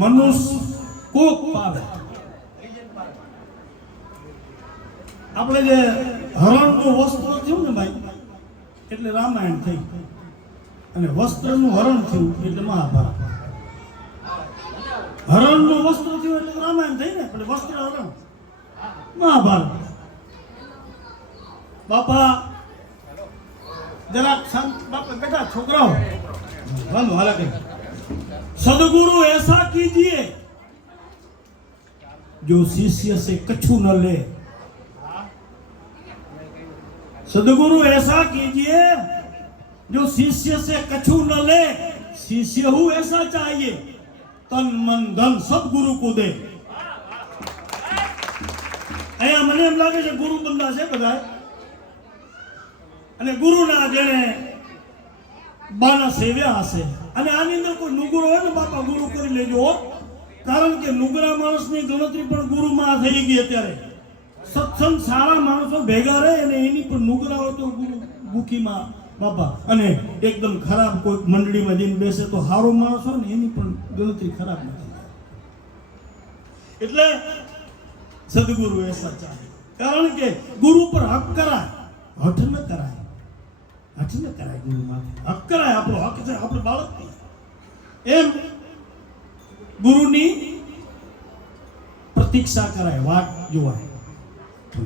મનુષ્ય કોક પાવે આપણે જે હરણનું વસ્ત્ર થયું ને ભાઈ, એટલે રામાયણ થઈ. અને વસ્ત્રનું હરણ થયું, એટલે મહાભારત. હરણનું વસ્ત્ર થયું એટલે રામાયણ થઈ ને, એટલે વસ્ત્ર હરણ. મહાભારત. બાપા, જરાક બાપા બેટા છોકરાઓ. વાંધો હાલા કઈ सदगुरु ऐसा कीजिए जो शिष्य से कछु न ले सदगुरु ऐसा कीजिए जो शिष्य से कछु न ले शिष्य हूं ऐसा चाहिए तन मन धन सब गुरु को दे અહીંયા મને એમ લાગે છે ગુરુ બંદા છે બધા અને ગુરુના જેણે બાના સેવ્યા હશે. અને આની અંદર કોઈ નુગરો હોય ને બાપા, ગુરુ કરી લેજો કારણ કે નુગરા માણસની ગણતરી પણ ગુરુમાં થઈ ગઈ અત્યારે. સત્સંગ સારા માણસો ભેગા રહે અને એની પણ નુગરા હોય તો ગુરુ ગુખીમાં બાપા. અને એકદમ ખરાબ કોઈ મંડળીમાં જઈને બેસે તો સારો માણસ હોય ને એની પણ ગણતરી ખરાબ નથી. એટલે સદગુરુ એ ચાલે. કારણ કે ગુરુ પર હક કરાય, હઠ ન કરાય. હઠ ન કરાય ગુરુમાં હક કરાય આપણો હક છે આપણે બાળક એમ ગુરુની પ્રતીક્ષા કરાય વાટ જોવાય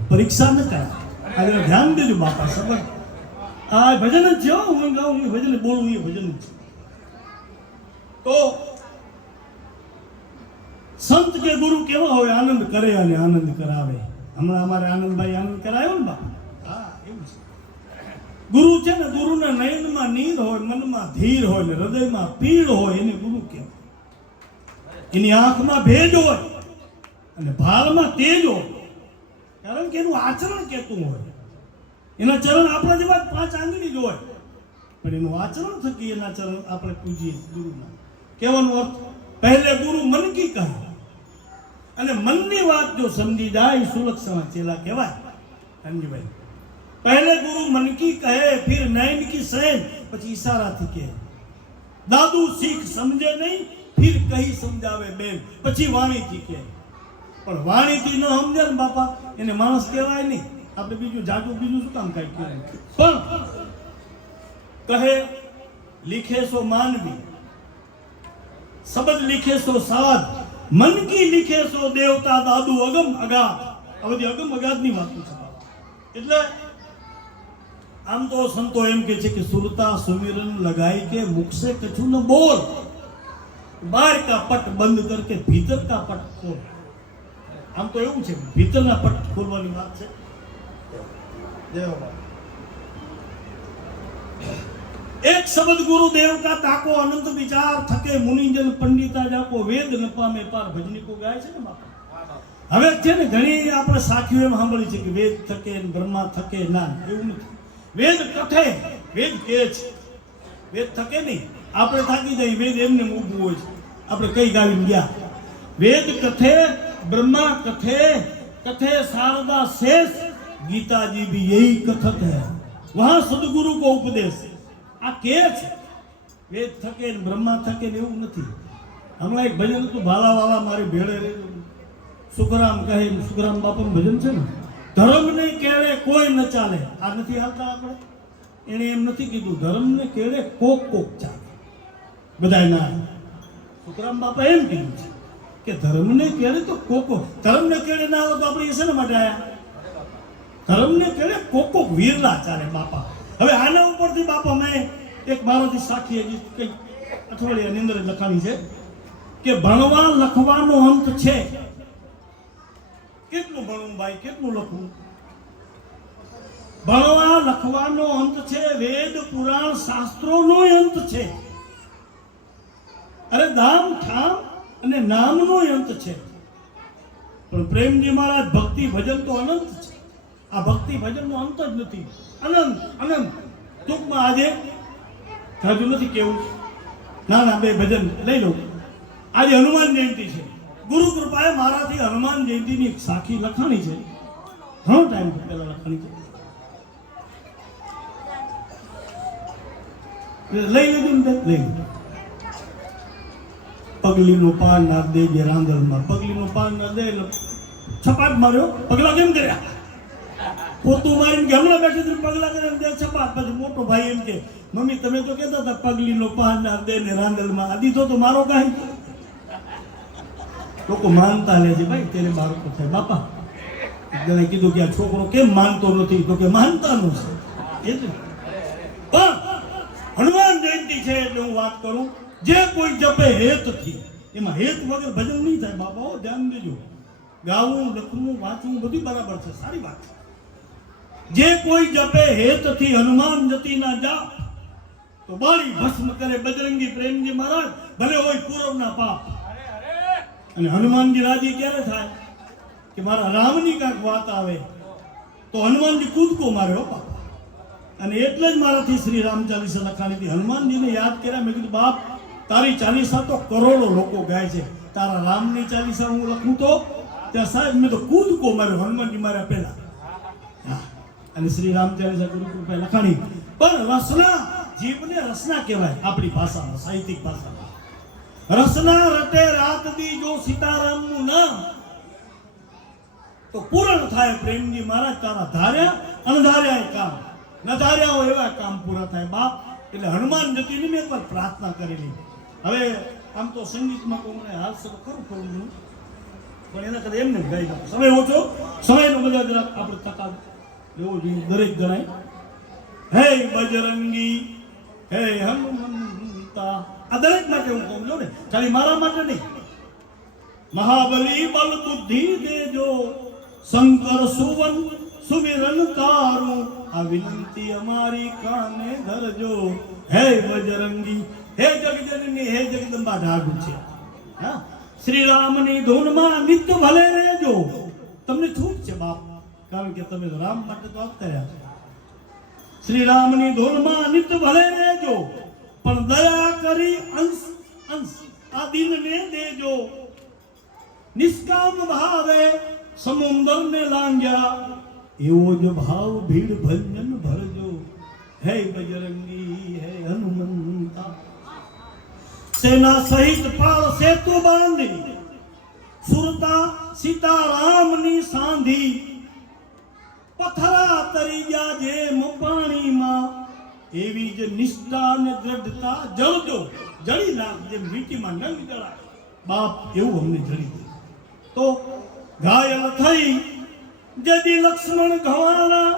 પરીક્ષા ન કરાય આગળ ધ્યાન દેજો બાપા સબર આ ભજન જ છે હો, હું ગાઉં એ ભજન બોલું એ ભજન જ છે તો સંત કે ગુરુ કેવા હોય આનંદ કરે અને આનંદ કરાવે હમણાં અમારે આનંદભાઈ આનંદ કરાયો ને બાપા હા એવું છે ગુરુ છે ને, ગુરુના નયનમાં નીર હોય, મનમાં ધીર હોય ને, હૃદયમાં પીળ હોય એને ગુરુ કહેવાય. એની આંખમાં ભેજ હોય અને ભાલમાં તેજ હોય. કારણ કે એનું આચરણ કહેતું હોય. એના ચરણ આપણા જેવા પાંચ આંગળી જ હોય. પણ એનું આચરણ થકી એના ચરણ આપણે પૂજીએ ગુરુના. કહેવાનો અર્થ, પહેલે ગુરુ મન કી કહે. અને મનની વાત જો સમજી જાય, સુલક્ષણ ચેલા કહેવાય. સમજીભાઈ પહેલે ગુરુ मन की कहे फिर नैन की सहन પછી ઈશારાથી કહે દાદુ શીખ સમજે નહીં ફિર કહી સમજાવે બેન પછી વાણીથી કહે પણ વાણીથી ન સમજે ને બાપા એને માણસ કહેવાય નહીં આપણે બીજું જાજુ બીજું શું કામ કાંઈ કહેવાય પણ કહે लिखे सो मानवी શબ્દ लिखे सो साध મન કી लिखे सो દેવતા દાદુ અગમ અગાધ આ બધી અગમ અગાધની વાતો છે બાપા. એટલે આમ તો સંતો એમ કે છે કે સુરતા સુમિરન લગાઈ કે મુકશે સે કછુ ન બોલ. બહાર કા પટ બંધ કરકે ભીતર કા પટ ખોલ. આમ તો એવું છે ભીતરના પટ ખોલવાની વાત છે. એક શબ્દ ગુરુ દેવ કા તાકો અનંત વિચાર થકે મુનિજન પંડિતા જાકો વેદ ન પામે પાર ભજનીકો ગાય છે ને હવે છે ને ઘણી આપણે સાથીઓ એમ સાંભળી છે કે વેદ થકે બ્રહ્મા થકે ના એવું નથી. વેદ કથે, વેદ કે છે વેદ થકે નહીં. આપણે થાકી જાય વેદ એમને ઊભું હોય છે. આપણે કઈ ગાવીને ગયા? વેદ કથે, બ્રહ્મા કથે કથે શારદા શેષ, ગીતાજી ભી યહી કથત હૈ. વહા સદગુરુ કો ઉપદેશ. આ કે છે વેદ થકે ને બ્રહ્મા થકે ને એવું નથી. હમણાં એક ભજન હતું ભાલા વાલા મારી ભેળે રહેલું. સુખરામ કહે સુખરામ બાપુનું ભજન છે ને? ધર્મ ને કેળે કોઈ ન ચાલે. આ નથી હાલતા આપણે? એણે એમ નથી કીધું ધર્મ ને કેળે કોક કોક ચાલે. બધાય ના સુખરામ બાપા એમ કીધું છે કે ધર્મને કેળે તો કોકો ધર્મને કેળે ના આવે તો આપણે શેના માટે આયા? ધર્મને કેળે કોકો વીરલા ચાલે બાપા. હવે આના ઉપરથી બાપા મેં એક મારાથી સાખી હજી કંઈક અઠવાડિયાની અંદર લખાણી છે કે ભણવા લખવાનો અંત છે. કેટલું ભણવું ભાઈ, કેટલું લખવું ભણવા લખવાનો અંત છે, વેદ, પુરાણ, શાસ્ત્રોનો અંત છે. અરે ધામ, ઠામ અને નામનો અંત છે. પણ પ્રેમજી મહારાજ, ભક્તિ, ભજન તો અનંત છે. આ ભક્તિ, ભજનનો અંત જ નથી. અનંત અનંત. ટૂંકમાં આજે હજુ નથી કેવું? ના ના, બે ભજન લઈ લઉં. આજે હનુમાન જયંતિ છે. ગુરુ કૃપાએ મારાથી હનુમાન જયંતિની એક સાખી લખાણી છે. ઘણો ટાઈમ પહેલા લખાણી છે. લઈ લીધું લઈ લીધું પાન ના દેજે રાંધણમાં પગલીનું પાન ના દે એટલે છપાટ માર્યો. પગલા કેમ કર્યા? પોતું મારીને કે હમણાં બેઠી હતી પગલા કરે દે છપાટ. પછી મોટો ભાઈ એમ કે, મમ્મી, તમે તો કહેતા હતા પગલીનો પાન ના દે ને રાંધણમાં આ દીધો તો મારો કાંઈ? લોકો માનતા લે છે, ભાઈ તેને બાળકો થાય. બાપા એકજણે કીધું કે આ છોકરો કેમ માનતો નથી? તો કે માનતાનો છે. એ જ પણ હનુમાન જયંતિ છે એટલે હું વાત કરું, જે કોઈ જપે હેતથી, એમાં હેત વગર ભજન નહીં થાય. બાપા ધ્યાન દેજો. ગાવું, લખવું, વાંચવું બધું બરાબર છે. સારી વાત જે કોઈ જપે હેતથી હનુમાન જતી ના જા તો બાળી ભસ્મ કરે. બજરંગી પ્રેમજી મહારાજ, ભલે હોય પૂરવના પાપ અને હનુમાનજી રાજી ક્યારે થાય? કે મારા રામની કાંઈક વાત આવે, તો હનુમાનજી કૂદકો માર્યો બાપા. અને એટલે જ મારાથી શ્રી રામ લખાણી હતી. હનુમાનજીને યાદ કર્યા, મેં કીધું, બાપ, તારી ચાલીસા તો કરોડો લોકો ગાય છે. તારા રામની ચાલીસા હું લખું તો, ત્યાં સાહેબ, મેં તો કૂદકો માર્યો, હનુમાનજી માર્યા પહેલા. અને શ્રી રામ ગુરુ કૃપા લખાણી પણ રસના, જીભને રસના કહેવાય આપણી ભાષામાં, સાહિત્યિક ભાષામાં. રસના રટે રાત દી જો સીતારામનું નામ, તો પૂરણ થાય પ્રેમજી મહારાજ તારા ધાર્યા અણધાર્યા કામ. ન ધાર્યા હોય એવા કામ પૂરા થાય. બાપ, એટલે હનુમાન જતીની મેં એકવાર પ્રાર્થના કરેલી. હવે આમ તો સંગીતમાં કોઈ મને હાલ સર કરું થોડું પણ એના કરતા એમને ગાઈ નાખું. સમય ઓછો સમયનો બધા જરાક આપણે તકાદ લેવો જોઈએ. દરેક જણાય હે બજરંગી, હે હનુમંતા આ દરેક માટે હું કહું છું ને ખાલી મારા માટે નહીં મહાબલી બલ બુદ્ધિ દેજો શંકર સુવન સુમિરન તારું આ વિનંતી અમારી કાને ધરજો હે બજરંગી હે જગજનની હે જગદંબા ઢાઢું છે હા શ્રી રામની ધૂનમાં નિત્ય ભલે રહેજો તમને છૂટ છે બાપ, કારણ કે તમે તો રામ માટે તો આપતા રહ્યા છો. શ્રી રામની ધૂનમાં નિત્ય ભલે રહેજો, પણ દયા કરી અંશ અંશ. આ દિલને દેજો. નિષ્કામ ભાવે સમુંદર ને લાંગ્યા. એવો જ ભાવ ભીડ ભંજન ભરજો. હે બજરંગી, હે હનુમંતા. સેના સહિત પાળ સેતુ બાંધી. સુરતા સીતારામની સાંધી. પથરા તરી ગયા જેમ પાણીમાં એવી જ નિષ્ઠા અને દ્રઢતા જળજો, જળી નાખ જેમ મીટીમાં ન જળાય બાપ એવું અમને જળી દે. તો ઘાયલ થઈ જેદી લક્ષ્મણ ઘવાણા,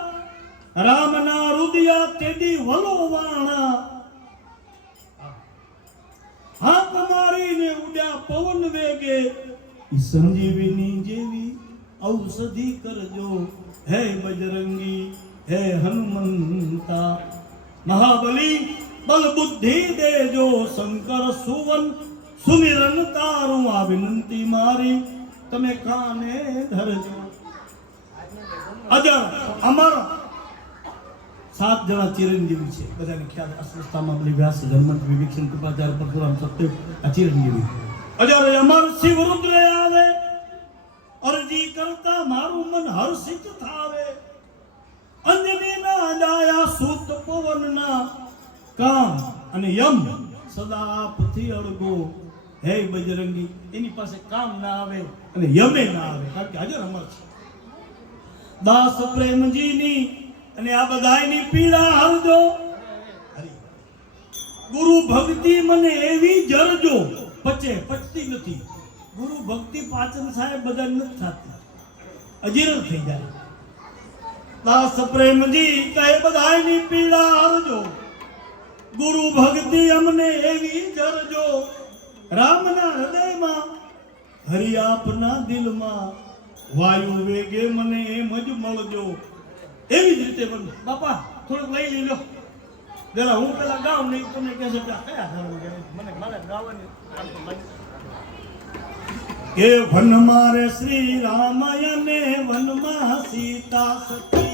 રામના રુદિયા તેદી વલોવાણા. હાથ મારીને ઉડ્યા પવન વેગે. સંજીવીની જેવી ઔષધિ કરજો. હે બજરંગી, હે હનુમંતા મહાબલી બલ બુદ્ધિ દેજો શંકર સુવન, સુમિરન તારું આ વિનંતી મારી. તમે કાને ધરજો? અજર, અમર. સાત જણા ચિરંજીવી છે. બધાને ખ્યાલ અસ્વસ્થામાં બલી વ્યાસ ધર્મંત વિવેક્ષણ કૃપાચાર, પરશુરામ, સત્ય, આ ચિરંજીવી અજર, અમર શિવ રુદ્ર આવે, અરજી કરતા મારું મન હર્ષિત થાવે અંજની ના પવનના કામ અને યમ સદા આપથી અળગો. હે બજરંગી, એની પાસે કામ ના આવે અને યમે ના આવે, કારણ કે હાજર અમર છે. દાસ પ્રેમજીની અને આ બધાયની પીડા હરજો ગુરુ ભક્તિ મને એવી જરજો, પચે પચતી નથી. ગુરુ ભક્તિ પાચન સાહેબ બધા નથી થતી. અજીર્ણ થઈ જાય. દાસ પ્રેમજી કહે બધાયની પીડા હરજો. ગુરુ ભક્તિ અમને એવી જરજો. રામના હૃદયમાં, હરિ આપના દિલમાં, વાયુ વેગે મને એમ જ મળજો. એવી જ રીતે બને બાપા, થોડુંક લઈ લીધો. જરા હું પેલા ગાઉં નહીં, તમને કહેશે કે કયા ધર્મ કહેવાય? મને મારે ગાવાની. કે વન મારે શ્રી રામાયને વનમાં સીતા સતી.